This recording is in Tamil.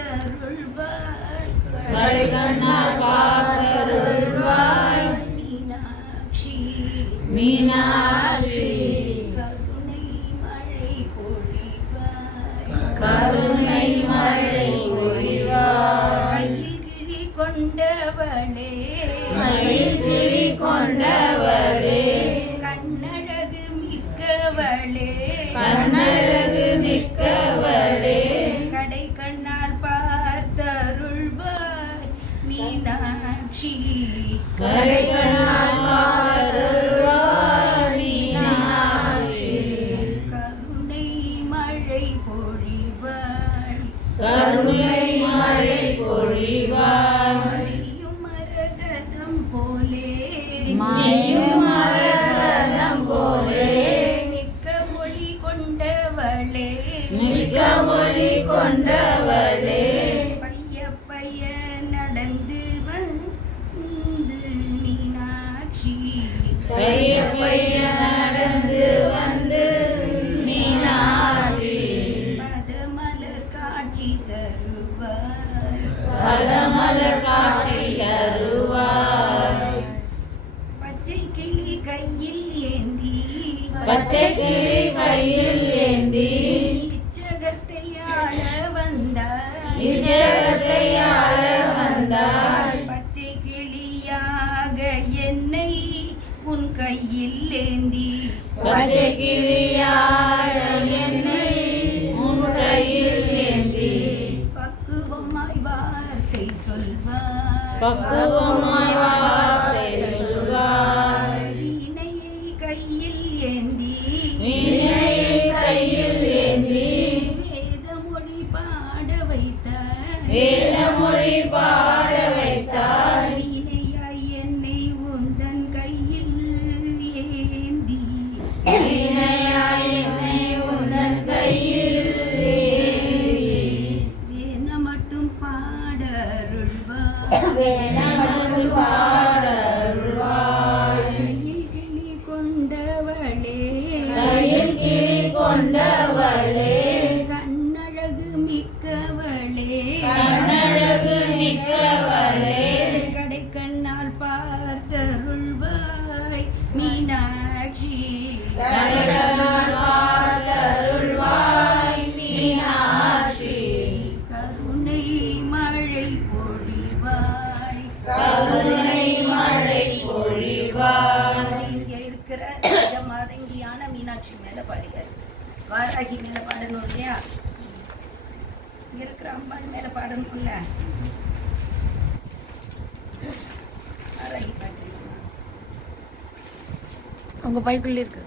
பார்த்தருள்வாய் கடைக்கண்ணால் பார்த்தருள்வாய் மீனாட்சி மீனாட்சி கருணை மழை பொழிவாய் கருணை மழை பொழிவாய் கையில் கிளி கொண்டவளே மயில் கிளி கொண்டவளே கண்ணழகு மிக்கவளே கண்ணழகு மிக்கவளே கடை கண்ணால் பார்த்தருள்வாய் மீனாட்சி கடைக்கண்ணால் பார்த்தருள்வாய் மீனாட்சி கருணை மழை பொழிவாய் கருணை மழை பொழிவாய் மணியும் மரகதம் போலே மயும் மரகதம் போலே மிக்க மொழி கொண்டவளே மிக்க மொழி கொண்டவளே பைய பைய நடந்து வந்து மீனாட்சி பைய பைய நடந்து வந்து மீனாட்சி பதமலர் காட்சி தருவாய் பதமலர் காட்சி தருவாய் பச்சை கிளி கையில் ஏந்தி பச்சை கிளி கையில் ஏந்தி இச்சகத்தை ஆள வந்தாய் இச்சகத்தை ஆள வந்தாய் பச்சை கிளியாக என்னை உன் கையில் ஏந்தி பச்சை கிளியாட என்னை உன் கையில் ஏந்தி பக்குவமாய் வார்த்தை சொல்வாய் பக்குவமாய் வார்த்தை சொல்வாய் வீணையை கையில் ஏந்தி வீணையை கையில் ஏந்தி வேதமொழி பாட வைத்தாய் வேதமொழி பாட வைத்தாய் வீணையாய் என்னை உந்தன் கையில் ஏந்தி வீணையாய் என்னை உந்தன் கையில் ஏந்தி வேண மட்டும் பாடருள்வாய் வேணமது பாடருள்வாய் கையில் கிளி கொண்டவளே கையில் கிளி கொண்டவளே கண்ணழகு மிக்கவளே கண்ணழகு மிக்கவளே கடை கண்ணால் பார்த்தருள்வாய் மீனாட்சி கடைக்கண்ணால் பார்த்தருள்வாய் மீனாட்சி கருணை மழை பொழிவாய் கருணை மழை பொழிவாய் இங்க இருக்கிற மாதங்கியான மீனாட்சி மேல பாடுகிறார். வாராகி மேல பாடணும் இல்லையா? இங்க இருக்கிற அம்பாள் மேல பாடணும்ல. வாராகி பாட்டு உங்க பைக்குள்ள இருக்கு.